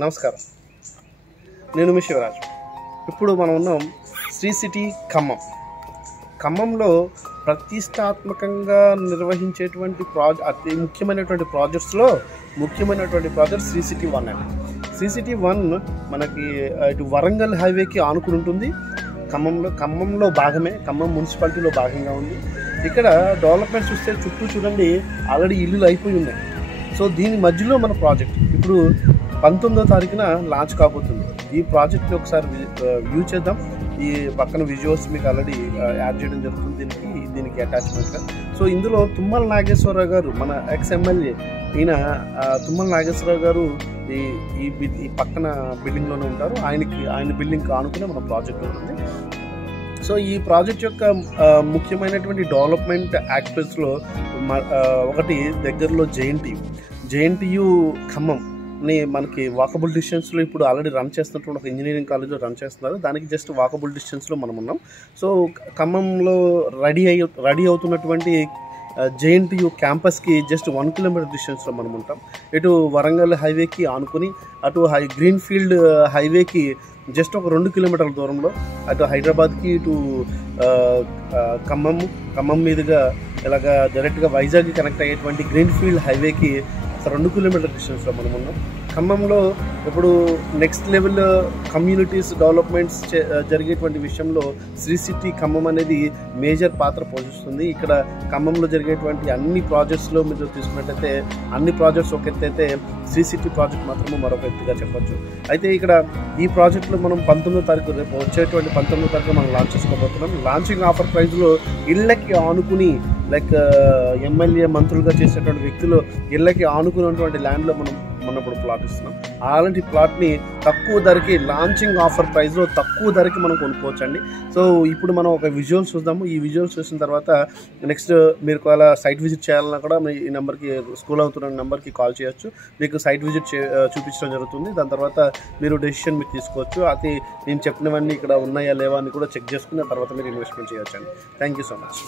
నమస్కారం, నేను మీ శివరాజు. ఇప్పుడు మనం ఉన్నాం శ్రీ సిటీ ఖమ్మం. ఖమ్మంలో ప్రతిష్టాత్మకంగా నిర్వహించేటువంటి అతి ముఖ్యమైనటువంటి ప్రాజెక్ట్ శ్రీ సిటీ 1 అండి. శ్రీ సిటీ 1 మనకి ఇటు వరంగల్ హైవేకి ఆనుకుని ఉంటుంది. ఖమ్మంలో భాగమే, ఖమ్మం మున్సిపాలిటీలో భాగంగా ఉంది. ఇక్కడ డెవలప్మెంట్ చూస్తే చుట్టూ చూడండి, ఆల్రెడీ ఇల్లులు అయిపోయి ఉన్నాయి. సో దీని మధ్యలో మన ప్రాజెక్ట్ ఇప్పుడు 19వ తారీఖున లాంచ్ కాబోతుంది. ఈ ప్రాజెక్ట్ని ఒకసారి వ్యూ చేద్దాం. ఈ పక్కన విజువల్స్ మీకు ఆల్రెడీ యాడ్ చేయడం జరుగుతుంది దీనికి అటాచ్మెంట్గా. సో ఇందులో తుమ్మల నాగేశ్వరరావు గారు, మన ఎక్స్ ఎమ్మెల్యే ఈయన తుమ్మల నాగేశ్వరరావు గారు ఈ పక్కన బిల్డింగ్లోనే ఉంటారు. ఆయన బిల్డింగ్కి ఆనుకునే మన ప్రాజెక్ట్ ఉంటుంది. సో ఈ ప్రాజెక్ట్ యొక్క ముఖ్యమైనటువంటి డెవలప్మెంట్ యాక్టివిటీస్లో ఒకటి దగ్గరలో జేఎన్టీయు ఖమ్మం మనకి వాకబుల్ డిస్టెన్స్లో ఇప్పుడు ఆల్రెడీ రన్ చేస్తున్నటువంటి ఒక ఇంజనీరింగ్ కాలేజ్లో రన్ చేస్తున్నారు. దానికి జస్ట్ వాకబుల్ డిస్టెన్స్లో మనం ఉన్నాం. సో ఖమ్మంలో రెడీ అవుతున్నటువంటి జేఎన్టీయు క్యాంపస్కి జస్ట్ 1 కిలోమీటర్ డిస్టెన్స్లో మనం ఉంటాం. ఇటు వరంగల్ హైవేకి ఆనుకుని, అటు గ్రీన్ఫీల్డ్ హైవేకి జస్ట్ ఒక 2 కిలోమీటర్ల దూరంలో, అటు హైదరాబాద్కి, ఇటు ఖమ్మం మీదుగా ఇలాగా డైరెక్ట్గా వైజాగ్కి కనెక్ట్ అయ్యేటువంటి గ్రీన్ఫీల్డ్ హైవేకి 2 కిలోమీటర్ డిస్టెన్స్లో మనం ఉన్నాం. ఖమ్మంలో ఇప్పుడు నెక్స్ట్ లెవెల్ కమ్యూనిటీస్ డెవలప్మెంట్స్ జరిగేటువంటి విషయంలో శ్రీ సిటీ ఖమ్మం అనేది మేజర్ పాత్ర పోషిస్తుంది. ఇక్కడ ఖమ్మంలో జరిగేటువంటి అన్ని ప్రాజెక్ట్స్లో మీరు తీసుకున్నట్టయితే అన్ని ప్రాజెక్ట్స్ ఒక ఎత్తు అయితే శ్రీ సిటీ ప్రాజెక్ట్ మాత్రమే మరొక ఎత్తుగా చెప్పొచ్చు. అయితే ఇక్కడ ఈ ప్రాజెక్టులో మనం 19వ తారీఖు, రేపు వచ్చేటువంటి 19వ తారీఖు మనం లాంచ్ చేసుకోబోతున్నాం. లాంచింగ్ ఆఫర్ ప్రైజ్లో ఇళ్ళకి ఆనుకుని, లైక్ ఎమ్మెల్యే మంత్రులుగా చేసేటువంటి వ్యక్తులు ఇళ్ళకి ఆనుకున్నటువంటి ల్యాండ్లో మనం ఇప్పుడు ప్లాట్ ఇస్తున్నాం. అలాంటి ప్లాట్ని తక్కువ ధరకి, లాంచింగ్ ఆఫర్ ప్రైస్లో తక్కువ ధరకి మనం కొనుక్కోవచ్చండి. సో ఇప్పుడు మనం ఒక విజువల్స్ చూద్దాము. ఈ విజువల్స్ చూసిన తర్వాత నెక్స్ట్ మీరు ఒకవేళ సైట్ విజిట్ చేయాలన్నా కూడా ఈ నెంబర్కి, స్కూల్ అవుతున్న నెంబర్కి కాల్ చేయొచ్చు. మీకు సైట్ విజిట్ చూపించడం జరుగుతుంది. దాని తర్వాత మీరు డెసిషన్ మీరు తీసుకోవచ్చు. అది నేను చెప్పినవన్నీ ఇక్కడ ఉన్నాయా లేవా అని కూడా చెక్ చేసుకుని తర్వాత మీరు ఇన్వెస్ట్మెంట్ చేయొచ్చండి. Thank you so much.